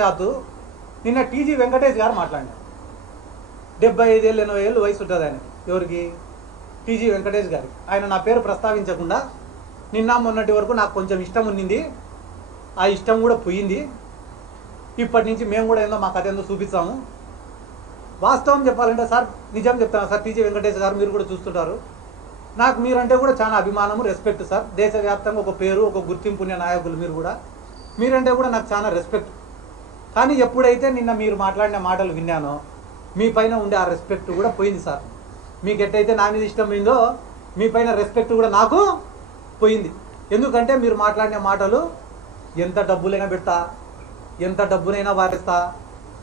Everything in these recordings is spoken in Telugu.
శాతు నిన్న టీజీ వెంకటేష్ గారు మాట్లాడినారు. 75 ఏళ్ళు 80 ఏళ్ళు వయసు ఉంటుంది ఆయన. ఎవరికి? టీజీ వెంకటేష్ గారికి. ఆయన నా పేరు ప్రస్తావించకుండా నిన్న మొన్నటి వరకు నాకు కొంచెం ఇష్టం ఉన్నింది, ఆ ఇష్టం కూడా పోయింది, ఇప్పటి నుంచి మేము కూడా ఏందో మా కథ ఏందో చూపిస్తాము. వాస్తవం చెప్పాలంటే సార్, నిజం చెప్తాను సార్, టీజీ వెంకటేష్ గారు మీరు కూడా చూస్తుంటారు, నాకు మీరంటే కూడా చాలా అభిమానము, రెస్పెక్ట్ సార్. దేశవ్యాప్తంగా ఒక పేరు, ఒక గుర్తింపు ఉన్న నాయకులు మీరు కూడా, మీరంటే కూడా నాకు చాలా రెస్పెక్ట్. కానీ ఎప్పుడైతే నిన్న మీరు మాట్లాడిన మాటలు విన్నానో మీ పైన ఉండే ఆ రెస్పెక్ట్ కూడా పోయింది సార్. మీకు ఎట్టయితే నా మీద ఇష్టం పోయిందో మీ పైన రెస్పెక్ట్ కూడా నాకు పోయింది. ఎందుకంటే మీరు మాట్లాడిన మాటలు ఎంత డబ్బులైనా పెడతా, ఎంత డబ్బునైనా వారిస్తా,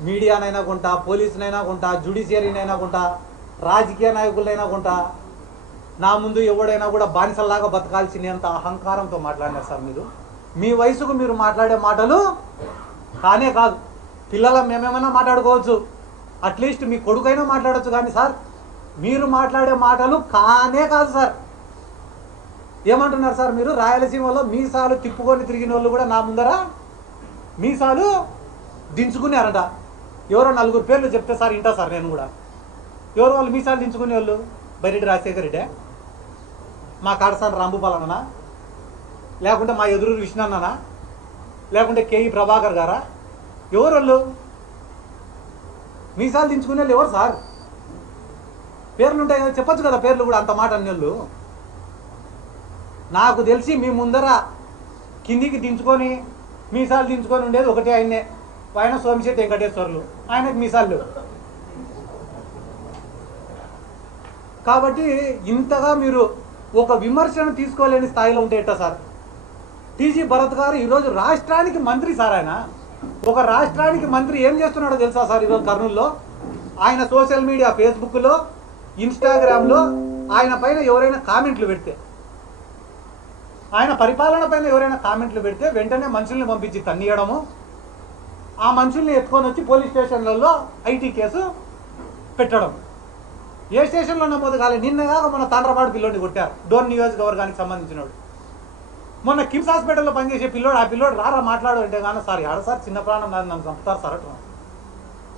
మీడియానైనా కొంటా, పోలీసునైనా కొంటా, జ్యుడిషియరీనైనా కొంటా, రాజకీయ నాయకులైనా కొంటా, నా ముందు ఎవడైనా కూడా బానిసల్లాగా బతకాల్సినంత అహంకారంతో మాట్లాడినారు సార్ మీరు. మీ వయసుకు మీరు మాట్లాడే మాటలు కానే కాదు. పిల్లల మేమేమైనా మాట్లాడుకోవచ్చు, అట్లీస్ట్ మీ కొడుకైనా మాట్లాడచ్చు, కానీ సార్ మీరు మాట్లాడే మాటలు కానే కాదు సార్. ఏమంటున్నారు సార్ మీరు? రాయలసీమలో మీసాలు తిప్పుకొని తిరిగిన వాళ్ళు కూడా నా ముందర మీసాలు దించుకున్నారట. ఎవరో 4 పేర్లు చెప్తే సార్ ఇంటా సార్ నేను కూడా. ఎవరు వాళ్ళు మీసాలు దించుకునే వాళ్ళు? బైరెడ్డి రాజశేఖర రెడ్డే, మా కాడసాని రాంభూపాలన్నా, లేకుంటే మా ఎదురు విష్ణన్ననా, లేకుంటే కేఈ ప్రభాకర్ గారా? ఎవరు వాళ్ళు? మీసాలు దించుకునే వాళ్ళు ఎవరు సార్? పేర్లు ఉంటాయి కదా, చెప్పచ్చు కదా పేర్లు కూడా. అంత మాట అన్నోళ్ళు నాకు తెలిసి మీ ముందర కిందికి దించుకొని మీసాలు దించుకొని ఉండేది ఒకటే ఆయన్నే, ఆయన సోమిశెట్టి వెంకటేశ్వర్లు. ఆయనకు మీసాలు లేవు. కాబట్టి ఇంతగా మీరు ఒక విమర్శను తీసుకోలేని స్థాయిలో ఉంటే ఎట్టా సార్? టీజీ భరత్ గారు ఈరోజు రాష్ట్రానికి మంత్రి సార్. ఆయన ఒక రాష్ట్రానికి మంత్రి ఏం చేస్తున్నాడో తెలుసా సార్? ఈరోజు కర్నూలులో ఆయన సోషల్ మీడియా, ఫేస్బుక్లో, ఇన్స్టాగ్రామ్లో ఆయన పైన ఎవరైనా కామెంట్లు పెడితే, ఆయన పరిపాలన పైన ఎవరైనా కామెంట్లు పెడితే వెంటనే మనుషుల్ని పంపించి తన్నియడము, ఆ మనుషుల్ని ఎత్తుకొని వచ్చి పోలీస్ స్టేషన్లలో ఐటీ కేసు పెట్టడం. ఏ స్టేషన్లో నమోదు కాలేదు. నిన్నగాక మన తాండ్రపాడు పిల్లోడిని కొట్టారు, డోన్ నియోజకవర్గానికి సంబంధించినోడు. మొన్న కిమ్స్ హాస్పిటల్లో పనిచేసే పిల్లోడు, ఆ పిల్లోడు రారా మాట్లాడు అంటే కానీ సార్ ఆడ సార్ చిన్న ప్రాణం నన్ను చంపుతారు సార్ అట్లా.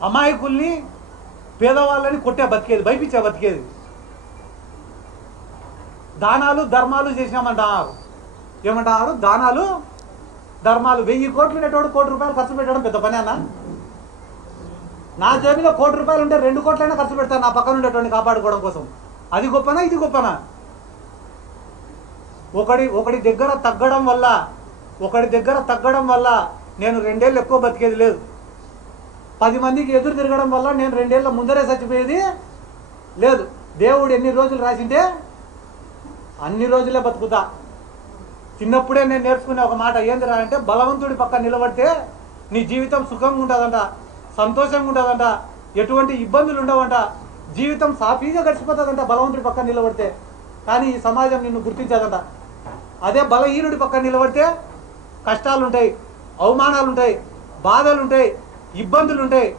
అమాయకుల్ని, పేదవాళ్ళని కొట్టే బతికేది, భయపించే బతికేది. దానాలు ధర్మాలు చేసినామంటారు. ఏమంటారు? దానాలు ధర్మాలు. 1000 కోట్లు ఉండేటోడు 1 కోటి రూపాయలు ఖర్చు పెట్టడం పెద్ద పని అన్న? నా జేబులో 1 కోటి రూపాయలు ఉంటే 2 కోట్లైనా ఖర్చు పెడతాను నా పక్కన ఉండేటోడిని కాపాడుకోవడం కోసం. అది గొప్పనా? ఇది గొప్పనా? ఒకడి దగ్గర తగ్గడం వల్ల నేను 2 ఏళ్ళు ఎక్కువ బతికేది లేదు. 10 మందికి ఎదురు తిరగడం వల్ల నేను 2 ఏళ్ళ ముందరే చచ్చిపోయేది లేదు. దేవుడు ఎన్ని రోజులు రాసింటే అన్ని రోజులే బతుకుతా. చిన్నప్పుడే నేను నేర్చుకునే ఒక మాట ఏందిరా అంటే, బలవంతుడి పక్క నిలబడితే నీ జీవితం సుఖంగా ఉంటుందంట, సంతోషంగా ఉంటుందంట, ఎటువంటి ఇబ్బందులు ఉండవంట, జీవితం సాఫీగా గడిచిపోతుందంట బలవంతుడి పక్క నిలబడితే. కానీ ఈ సమాజం నిన్ను గుర్తించదంట. అదే బలహీనుడి పక్క నిలబడితే కష్టాలు ఉంటాయి, అవమానాలు ఉంటాయి, బాధలు ఉంటాయి, ఇబ్బందులు ఉంటాయి.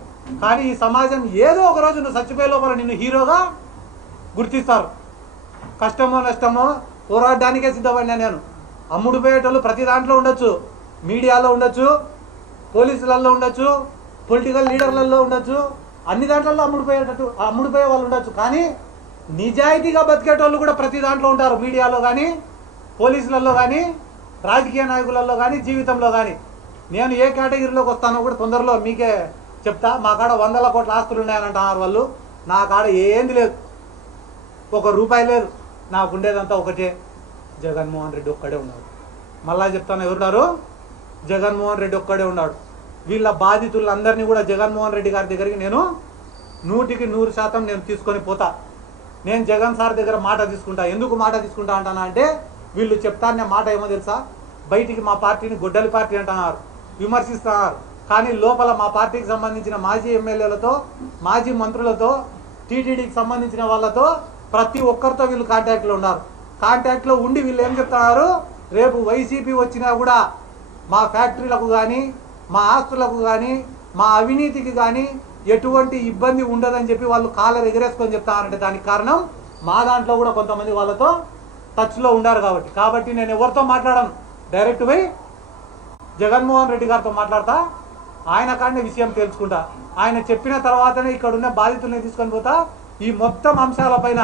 కానీ ఈ సమాజం ఏదో ఒక రోజు నువ్వు చచ్చిపోయే లోపల నిన్ను హీరోగా గుర్తిస్తారు. కష్టమో నష్టమో పోరాడడానికే సిద్ధపడినా నేను. అమ్ముడు పోయేటోళ్ళు ప్రతి దాంట్లో ఉండొచ్చు, మీడియాలో ఉండొచ్చు, పోలీసులలో ఉండొచ్చు, పొలిటికల్ లీడర్లలో ఉండొచ్చు, అన్ని దాంట్లో అమ్ముడుపోయే వాళ్ళు ఉండొచ్చు. కానీ నిజాయితీగా బతికేటోళ్ళు కూడా ప్రతి దాంట్లో ఉంటారు, మీడియాలో కానీ, పోలీసులలో కానీ, రాజకీయ నాయకులలో కానీ, జీవితంలో కానీ. నేను ఏ కేటగిరీలోకి వస్తానో కూడా తొందరలో మీకే చెప్తా. మా కాడ 100 కోట్ల ఆస్తులు ఉన్నాయనంటున్నారు వాళ్ళు. నా కాడ ఏంది లేదు, 1 రూపాయి లేదు. నాకు ఉండేదంతా ఒకటే, జగన్మోహన్ రెడ్డి ఒక్కడే ఉన్నాడు. మళ్ళా చెప్తాను, ఎవరున్నారు? జగన్మోహన్ రెడ్డి ఒక్కడే ఉన్నాడు. వీళ్ళ బాధితులందరినీ కూడా జగన్మోహన్ రెడ్డి గారి దగ్గరికి నేను 100కి 100% నేను తీసుకొని పోతా. నేను జగన్ సార్ దగ్గర మాట తీసుకుంటా. ఎందుకు మాట తీసుకుంటా అంటానా అంటే, వీళ్ళు చెప్తానే మాట ఏమో తెలుసా? బయటికి మా పార్టీని గొడ్డలి పార్టీ అంటున్నారు, విమర్శిస్తున్నారు. కానీ లోపల మా పార్టీకి సంబంధించిన మాజీ ఎమ్మెల్యేలతో, మాజీ మంత్రులతో, టీటీడీకి సంబంధించిన వాళ్ళతో, ప్రతి ఒక్కరితో వీళ్ళు కాంటాక్ట్లో ఉన్నారు. కాంటాక్ట్లో ఉండి వీళ్ళు ఏం చెప్తున్నారు? రేపు వైసీపీ వచ్చినా కూడా మా ఫ్యాక్టరీలకు కానీ, మా ఆస్తులకు కానీ, మా అవినీతికి కానీ ఎటువంటి ఇబ్బంది ఉండదని చెప్పి వాళ్ళు కాళ్ళ ఎగరేసుకొని చెప్తారంటే దానికి కారణం మా దాంట్లో కూడా కొంతమంది వాళ్ళతో టచ్లో ఉండారు కాబట్టి నేను ఎవరితో మాట్లాడను, డైరెక్ట్ పోయి జగన్మోహన్ రెడ్డి గారితో మాట్లాడతా. ఆయన కాడనే విషయం తెలుసుకుంటా. ఆయన చెప్పిన తర్వాతనే ఇక్కడ ఉన్న బాధితుల్ని తీసుకొని పోతా. ఈ మొత్తం అంశాలపైన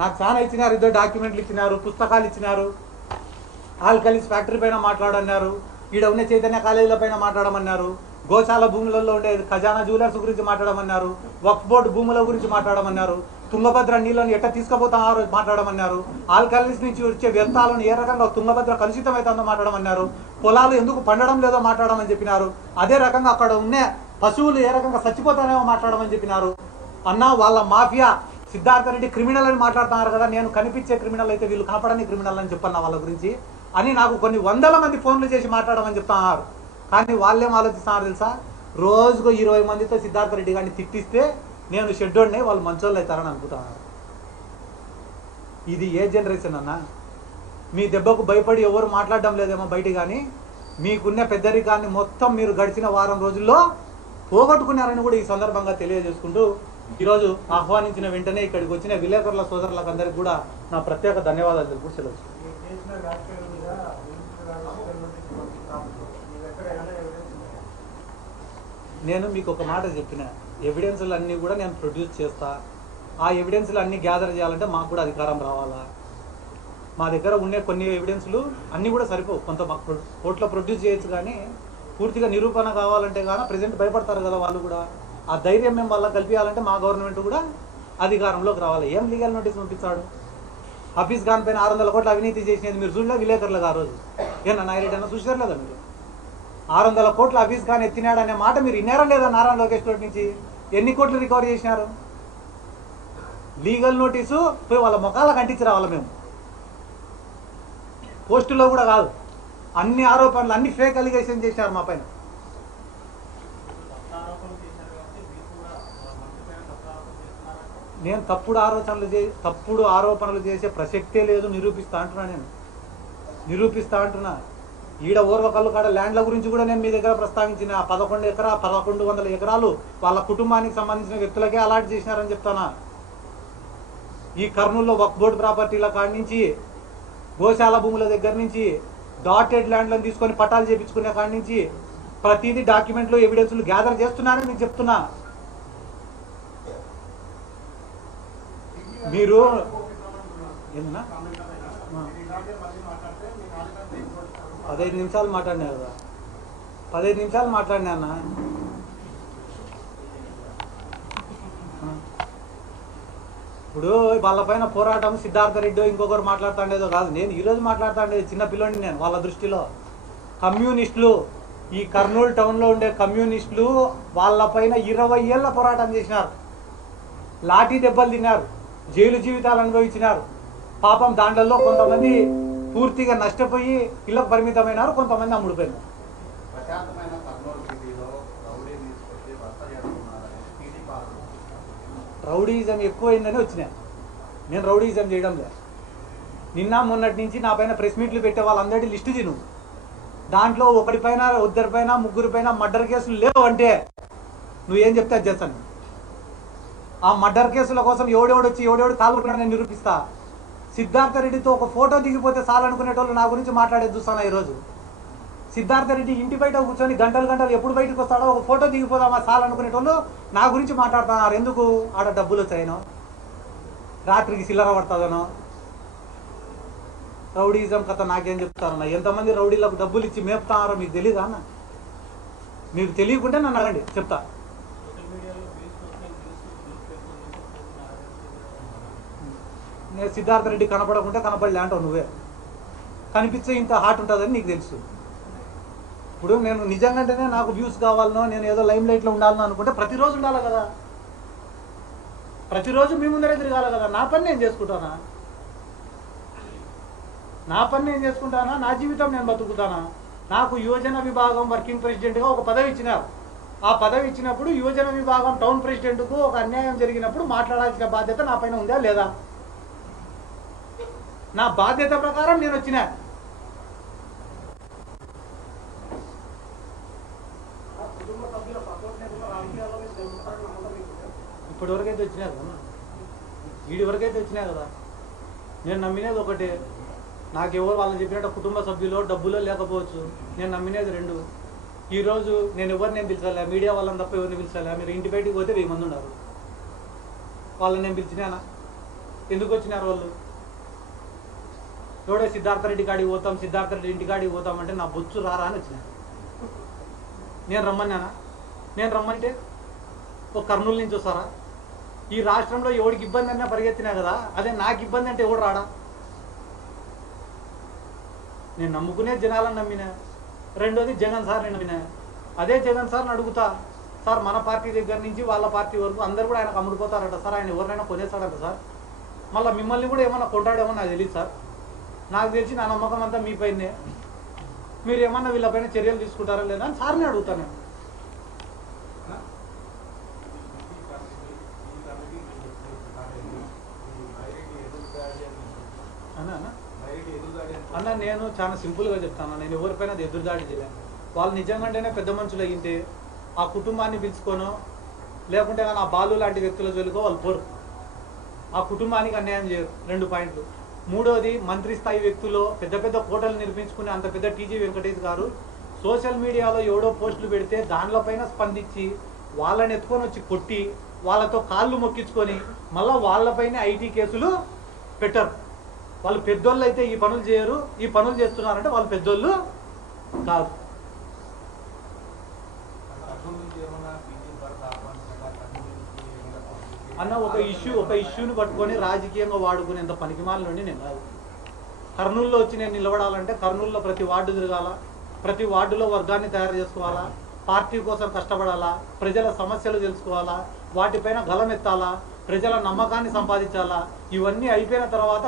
నాకు చాలా ఇచ్చినారు, ఇద్దరు డాక్యుమెంట్లు ఇచ్చినారు, పుస్తకాలు ఇచ్చినారు. ఆల్కలీస్ ఫ్యాక్టరీ పైన మాట్లాడన్నారు, ఈడ ఉన్న చైతన్య కాలేజీల పైన మాట్లాడమన్నారు, గోశాల భూములలో ఉండే ఖజానా జ్యువెలర్స్ గురించి మాట్లాడమన్నారు, వక్ఫ్ బోర్డు భూముల గురించి మాట్లాడమన్నారు, తుంగభద్ర నీళ్ళని ఎట్ట తీసుకుపోతారో మాట్లాడమన్నారు, ఆల్కలీస్ నుంచి వచ్చే వ్యర్థాలను ఏ రకంగా తుంగభద్ర కలుషితం అవుతుందో మాట్లాడమన్నారు, పొలాలు ఎందుకు పండడం లేదో మాట్లాడమని చెప్పినారు. అదే రకంగా అక్కడ ఉన్న పశువులు ఏ రకంగా చచ్చిపోతానేమో మాట్లాడమని చెప్పినారు. అన్న వాళ్ళ మాఫియా సిద్ధార్థ రెడ్డి క్రిమినల్ అని మాట్లాడుతున్నారు కదా, నేను కనిపించే క్రిమినల్ అయితే వీళ్ళు కనపడని క్రిమినల్ అని చెప్పన్నా వాళ్ళ గురించి అని నాకు కొన్ని వందల మంది ఫోన్లు చేసి మాట్లాడమని చెప్తున్నారు. కానీ వాళ్ళేం ఆలోచిస్తున్నారు తెలుసా, రోజుకు 20 మందితో సిద్ధార్థ రెడ్డి గారిని తిట్టిస్తే నేను షెడ్యూల్ని వాళ్ళు మంచోళ్ళు అవుతారని అనుకుంటున్నారు. ఇది ఏ జనరేషన్ అన్న? మీ దెబ్బకు భయపడి ఎవరు మాట్లాడడం లేదేమో బయట, కానీ మీకున్న పెద్దరికాన్ని మొత్తం మీరు గడిచిన వారం రోజుల్లో పోగొట్టుకున్నారని కూడా ఈ సందర్భంగా తెలియజేసుకుంటూ ఈరోజు ఆహ్వానించిన వెంటనే ఇక్కడికి వచ్చిన విలేకరుల సోదరులకు అందరికీ కూడా నా ప్రత్యేక ధన్యవాదాలు తెలుపు సెలవు. నేను మీకు ఒక మాట చెప్పిన, ఎవిడెన్స్లు అన్నీ కూడా నేను ప్రొడ్యూస్ చేస్తా. ఆ ఎవిడెన్స్లు అన్నీ గ్యాదర్ చేయాలంటే మాకు కూడా అధికారం రావాలా. మా దగ్గర ఉండే కొన్ని ఎవిడెన్స్లు అన్నీ కూడా సరిపోవు, కొంత మాకు కోర్టులో ప్రొడ్యూస్ చేయొచ్చు, కానీ పూర్తిగా నిరూపణ కావాలంటే కానీ ప్రజెంట్ భయపడతారు కదా వాళ్ళు కూడా. ఆ ధైర్యం మేము వాళ్ళకి కల్పించాలంటే మా గవర్నమెంట్ కూడా అధికారంలోకి రావాలి. ఏం లీగల్ నోటీస్ పంపించాడు? హఫీజ్ ఖాన్ పైన 600 కోట్ల అవినీతి చేసినది మీరు చూడలే విలేకరులుగా ఆ రోజు? ఏనా నాయరెడ్డి అన్న చూసారు లేదా మీరు? 600 కోట్ల హఫీజ్ ఖాన్ ఎత్తినాడు అనే మాట మీరు విన్నారా లేదా? నారా లోకేష్ తోటి నుంచి ఎన్ని కోట్లు రికవర్ చేసినారు? లీగల్ నోటీసు పోయి వాళ్ళ ముఖాలకు అంటించి రావాలి మేము, పోస్టులో కూడా కాదు. అన్ని ఆరోపణలు, అన్ని ఫేక్ అలిగేషన్ చేశారు మా పైన. నేను తప్పుడు ఆరోపణలు చేసే ప్రసక్తే లేదు, నిరూపిస్తా అంటున్నా. నేను నిరూపిస్తా అంటున్నా. ఈడ ఓర్వకల్లు కాడ ల్యాండ్ల గురించి కూడా నేను మీ దగ్గర ప్రస్తావించిన. 1100 ఎకరాలు వాళ్ళ కుటుంబానికి సంబంధించిన వ్యక్తులకే అలాట్ చేసినారని చెప్తానా. ఈ కర్నూలులో వక్ఫ్ బోర్డు ప్రాపర్టీల కాడి నుంచి, గోశాల భూముల దగ్గర నుంచి, డాటెడ్ ల్యాండ్లను తీసుకొని పట్టాలు చేపించుకునే కాడి నుంచి ప్రతిదీ డాక్యుమెంట్లు, ఎవిడెన్స్లు గ్యాదర్ చేస్తున్నానని మీకు చెప్తున్నా. మీరు ఏమన్నా 15 నిమిషాలు మాట్లాడినా కదా, 15 నిమిషాలు మాట్లాడినా అన్న. ఇప్పుడు వాళ్ళపైన పోరాటం సిద్ధార్థ రెడ్డి ఇంకొకరు మాట్లాడుతుండేదో కాదు, నేను ఈరోజు మాట్లాడుతుండేది చిన్న పిల్లోని. నేను వాళ్ళ దృష్టిలో కమ్యూనిస్టులు, ఈ కర్నూలు టౌన్లో ఉండే కమ్యూనిస్టులు వాళ్ళపైన 20 ఏళ్ళ పోరాటం చేసినారు, లాఠీ దెబ్బలు తిన్నారు, జైలు జీవితాలు అనుభవించినారు. పాపం దాంట్లో కొంతమంది పూర్తిగా నష్టపోయి ఇళ్లకు పరిమితమైనారు, కొంతమంది అమ్ముడిపోయినారు. రౌడీయిజం ఎక్కువైందని వచ్చినా. నేను రౌడీయిజం చేయడం లేదు. నిన్న మొన్నటి నుంచి నా పైన ప్రెస్ మీట్లు పెట్టే వాళ్ళందరికీ లిస్టు తిను. దాంట్లో ఒకటిపైన, ఇద్దరిపైన, ముగ్గురిపైన మర్డర్ కేసులు లేవు అంటే నువ్వేం చెప్తే అది చేస్తాను. ఆ మర్డర్ కేసుల కోసం ఎవడెవడు కాలుకుంటాడని నేను నిరూపిస్తా. సిద్ధార్థ రెడ్డితో ఒక ఫోటో దిగిపోతే చాలనుకునేటోళ్ళు నా గురించి మాట్లాడేది చూస్తాను. ఈరోజు సిద్ధార్థ రెడ్డి ఇంటి బయట కూర్చొని గంటలు ఎప్పుడు బయటకు వస్తాడో ఒక ఫోటో దిగిపోదామా చాలనుకునేటోళ్ళు నా గురించి మాట్లాడుతున్నారు. ఎందుకు? ఆడ డబ్బులు వచ్చాయనో, రాత్రికి చిల్లర పడుతుందనో. రౌడీజం కథ నాకేం చెప్తారన్న? ఎంతమంది రౌడీలకు డబ్బులు ఇచ్చి మేపుతారో మీకు తెలీదా అన్న? మీకు తెలియకుంటే నన్ను అడగండి, చెప్తా. నేను సిద్ధార్థ రెడ్డి కనపడకుంటే కనపడలే అంటావు నువ్వే. కనిపించే ఇంత హార్ట్ ఉంటుందని నీకు తెలుసు. ఇప్పుడు నేను నిజంగానే నాకు వ్యూస్ కావాలనో, నేను ఏదో లైమ్ లైట్లో ఉండాలనో అనుకుంటే ప్రతిరోజు ఉండాలి కదా, ప్రతిరోజు మీ ముందరే తిరగాలి కదా. నా పని నేను చేసుకుంటానా? నా జీవితం నేను బతుకుతానా? నాకు యువజన విభాగం వర్కింగ్ ప్రెసిడెంట్గా ఒక పదవి ఇచ్చినారు. ఆ పదవి ఇచ్చినప్పుడు యువజన విభాగం టౌన్ ప్రెసిడెంట్కు ఒక అన్యాయం జరిగినప్పుడు మాట్లాడాల్సిన బాధ్యత నా పైన ఉందా లేదా? నా బాధ్యత ప్రకారం నేను వచ్చినా. ఇప్పటి వరకైతే వచ్చినా కదా, వీడి వరకైతే వచ్చినా కదా. నేను నమ్మినేది ఒకటే, నాకెవరు వాళ్ళు చెప్పినట్టు కుటుంబ సభ్యులు డబ్బులో లేకపోవచ్చు. నేను నమ్మినేది 2, ఈరోజు నేను పిలిచాలా, మీడియా వాళ్ళని తప్ప ఎవరిని పిలిచాలా? మీరు ఇంటి బయటికి పోతే 1000 మంది ఉన్నారు. వాళ్ళని నేను పిలిచినానా? ఎందుకు వచ్చినారు వాళ్ళు? ఎవడో సిద్ధార్థరెడ్డి కాడికి పోతాం, సిద్ధార్థరెడ్డి ఇంటి కాడికి పోతామంటే నా బొచ్చు రారా అని వచ్చినా. నేను రమ్మన్నానా? నేను రమ్మంటే ఒక కర్నూలు నుంచి వస్తారా? ఈ రాష్ట్రంలో ఎవడికి ఇబ్బంది అన్నా పరిగెత్తినా కదా, అదే నాకు ఇబ్బంది అంటే ఎవడు రాడా? నేను నమ్ముకునే జనాలను నమ్మినా. రెండోది జగన్ సార్ని నమ్మినా. అదే జగన్ సార్ని అడుగుతా, సార్ మన పార్టీ దగ్గర నుంచి వాళ్ళ పార్టీ వరకు అందరు కూడా ఆయనకు అమ్ముడుపోతారట సార్, ఆయన ఎవరినైనా కొనేస్తాడట సార్, మళ్ళీ మిమ్మల్ని కూడా ఏమన్నా కొంటాడేమో నాకు తెలియదు సార్. నాకు తెలిసి నా నమ్మకం అంతా మీ పైనే. మీరు ఏమన్నా వీళ్ళపైన చర్యలు తీసుకుంటారా లేదా అని సార్ని అడుగుతాను నేను. అన్న నేను చాలా సింపుల్గా చెప్తాను, నేను ఎవరిపైన అది ఎదురుదాడి చేయలేను. వాళ్ళు నిజంగానే పెద్ద మనుషులు అయ్యింటే ఆ కుటుంబాన్ని పిలుచుకోనో లేకుంటే కానీ ఆ బాలు లాంటి వ్యక్తుల జోలికో వాళ్ళు పోరు. ఆ కుటుంబానికి అన్యాయం చేయరు. 2 పాయింట్లు. మూడోది, మంత్రి స్థాయి వ్యక్తులు పెద్ద పెద్ద కోటలు నిర్మించుకునే అంత పెద్ద టీజీ వెంకటేష్ గారు సోషల్ మీడియాలో ఎవడో పోస్టులు పెడితే దానిపైన స్పందించి వాళ్ళని ఎత్తుకొని వచ్చి కొట్టి వాళ్ళతో కాళ్ళు మొక్కించుకొని మళ్ళీ వాళ్ళపైన ఐటీ కేసులు పెట్టరు. వాళ్ళు పెద్దోళ్ళు అయితే ఈ పనులు చేయరు, ఈ పనులు చేస్తున్నారంటే వాళ్ళు పెద్దోళ్ళు కాదు. అన్న ఒక ఇష్యూని పట్టుకొని రాజకీయంగా వాడుకునేంత పనికిమాల నుండి నేను కాదు. కర్నూలులో వచ్చి నేను నిలబడాలంటే కర్నూలులో ప్రతి వార్డు తిరగాల, ప్రతి వార్డులో వర్గాన్ని తయారు చేసుకోవాలా, పార్టీ కోసం కష్టపడాలా, ప్రజల సమస్యలు తెలుసుకోవాలా, వాటిపైన గలమెత్తాలా, ప్రజల నమ్మకాన్ని సంపాదించాలా. ఇవన్నీ అయిపోయిన తర్వాత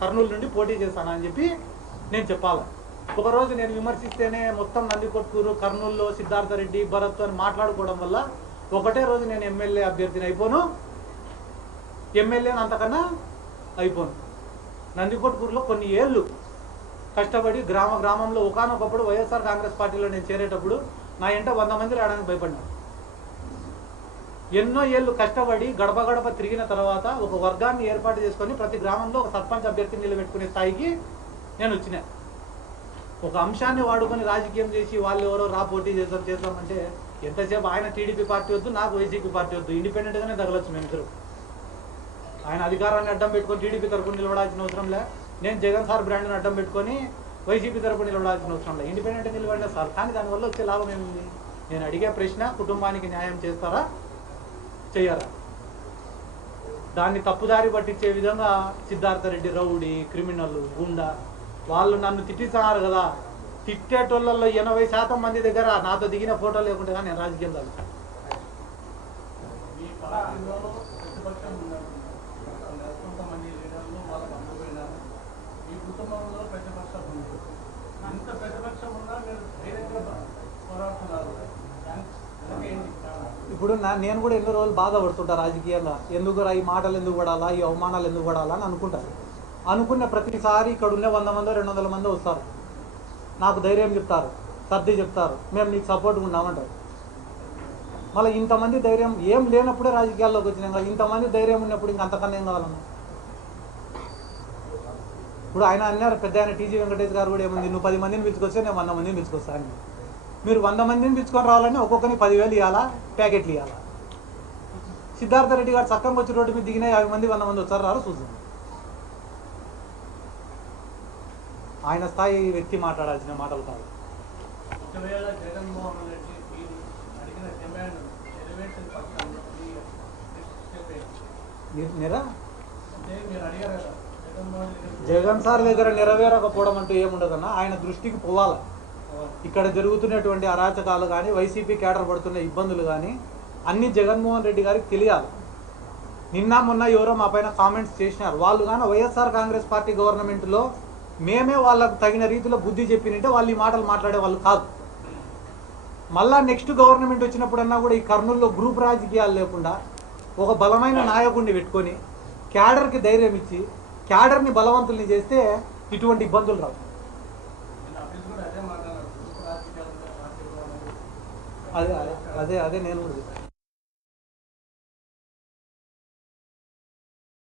కర్నూలు నుండి పోటీ చేస్తాను అని చెప్పి నేను చెప్పాలి. ఒకరోజు నేను విమర్శిస్తేనే మొత్తం నందికొట్కూరు, కర్నూలులో సిద్ధార్థరెడ్డి, భరత్ అని మాట్లాడుకోవడం వల్ల ఒకటే రోజు నేను ఎమ్మెల్యే అభ్యర్థిని అయిపోను, ఎమ్మెల్యేని అంతకన్నా అయిపోను. నందికొట్కూరులో కొన్ని ఏళ్ళు కష్టపడి గ్రామంలో ఒకనొకప్పుడు వైఎస్ఆర్ కాంగ్రెస్ పార్టీలో నేను చేరేటప్పుడు నా ఎంట 100 మంది రావడానికి భయపడ్డాను. ఎన్నో ఏళ్ళు కష్టపడి గడప గడప తిరిగిన తర్వాత ఒక వర్గాన్ని ఏర్పాటు చేసుకొని ప్రతి గ్రామంలో ఒక సర్పంచ్ అభ్యర్థిని నిలబెట్టుకునే స్థాయికి నేను వచ్చినా. ఒక అంశాన్ని వాడుకొని రాజకీయం చేసి వాళ్ళు ఎవరో పోటీ చేద్దామంటే ఎంతసేపు ఆయన టీడీపీ పార్టీ వద్దు, నాకు వైసీపీ పార్టీ వద్దు, ఇండిపెండెంట్గానే తగలొచ్చు మేమిద్దరు. ఆయన అధికారాన్ని అడ్డం పెట్టుకొని టీడీపీ తరపున నిలబడాల్సిన అవసరం లే, నేను జగన్ సార్ బ్రాండ్ని అడ్డం పెట్టుకొని వైసీపీ తరపున నిలబడాల్సిన అవసరం లే, ఇండిపెండెంట్ నిలబడినా సార్. కానీ దానివల్ల వచ్చే లాభం ఏముంది? నేను అడిగే ప్రశ్న, కుటుంబానికి న్యాయం చేస్తారా చెయ్యరా? దాన్ని తప్పుదారి పట్టించే విధంగా సిద్ధార్థరెడ్డి రౌడీ, క్రిమినల్, గుండా వాళ్ళు నన్ను తిట్టిస్తున్నారు కదా. తిట్టేటోళ్ళల్లో 80% మంది దగ్గర నాతో దిగిన ఫోటో లేకుంటే కానీ నేను రాజకీయం చదువుతాను. ఇప్పుడు నేను కూడా ఎన్నో రోజులు బాధపడుతుంటా రాజకీయంగా. ఎందుకు ఈ మాటలు ఎందుకు పడాలా, ఈ అవమానాలు ఎందుకు పడాలా అని అనుకుంటారు. అనుకున్న ప్రతిసారి ఇక్కడ ఉన్న 100 మందో 200 మందో వస్తారు, నాకు ధైర్యం చెప్తారు, సర్ది చెప్తారు, మేము నీకు సపోర్ట్గా ఉన్నామంటారు. మళ్ళీ ఇంతమంది ధైర్యం ఏం లేనప్పుడే రాజకీయాల్లోకి వచ్చినాం కదా, ఇంతమంది ధైర్యం ఉన్నప్పుడు ఇంక అంతకన్నా ఏం కావాలన్నా? ఇప్పుడు ఆయన అన్నారు, పెద్ద ఆయన టీజీ వెంకటేష్ గారు కూడా ఏముంది, నువ్వు 10 మందిని పిలుచుకొస్తే నేను 100 మందిని పిలుచుకొస్తాను. మీరు 100 మందిని పిలుచుకొని రావాలని ఒక్కొక్కరిని 10,000 ఇవ్వాలా, ప్యాకెట్లు ఇవ్వాలా? సిద్ధార్థరెడ్డి గారు చక్కగా వచ్చి రోడ్డు మీద దిగిన 50 మంది 100 మంది వచ్చారు రారు చూద్దాం. ఆయన స్థాయి వ్యక్తి మాట్లాడాల్సిన మాటలు కాదు. ఒకవేళ జగన్మోహన్ రెడ్డి మీరు అడిగిన డిమాండ్ నెరవేర్చిన పక్షంలో మీరు అడిగారు కదా, జగన్ సార్ దగ్గర నెరవేరకపోవడం అంటూ ఏముండదన్నా. ఆయన దృష్టికి పోవాలి. ఇక్కడ జరుగుతున్నటువంటి అరాచకాలు కానీ, వైసీపీ కేడర్ పడుతున్న ఇబ్బందులు కానీ అన్నీ జగన్మోహన్ రెడ్డి గారికి తెలియాలి. నిన్న మొన్న ఎవరో మా పైన కామెంట్స్ చేసినారు. వాళ్ళు కానీ వైఎస్ఆర్ కాంగ్రెస్ పార్టీ గవర్నమెంట్లో మేమే వాళ్ళకు తగిన రీతిలో బుద్ధి చెప్పినంటే వాళ్ళు ఈ మాటలు మాట్లాడే వాళ్ళు కాదు. మళ్ళా నెక్స్ట్ గవర్నమెంట్ వచ్చినప్పుడన్నా కూడా ఈ కర్నూలులో గ్రూప్ రాజకీయాలు లేకుండా ఒక బలమైన నాయకుడిని పెట్టుకొని క్యాడర్కి ధైర్యం ఇచ్చి క్యాడర్ని బలవంతుల్ని చేస్తే ఇటువంటి ఇబ్బందులు రావు. అదే నేను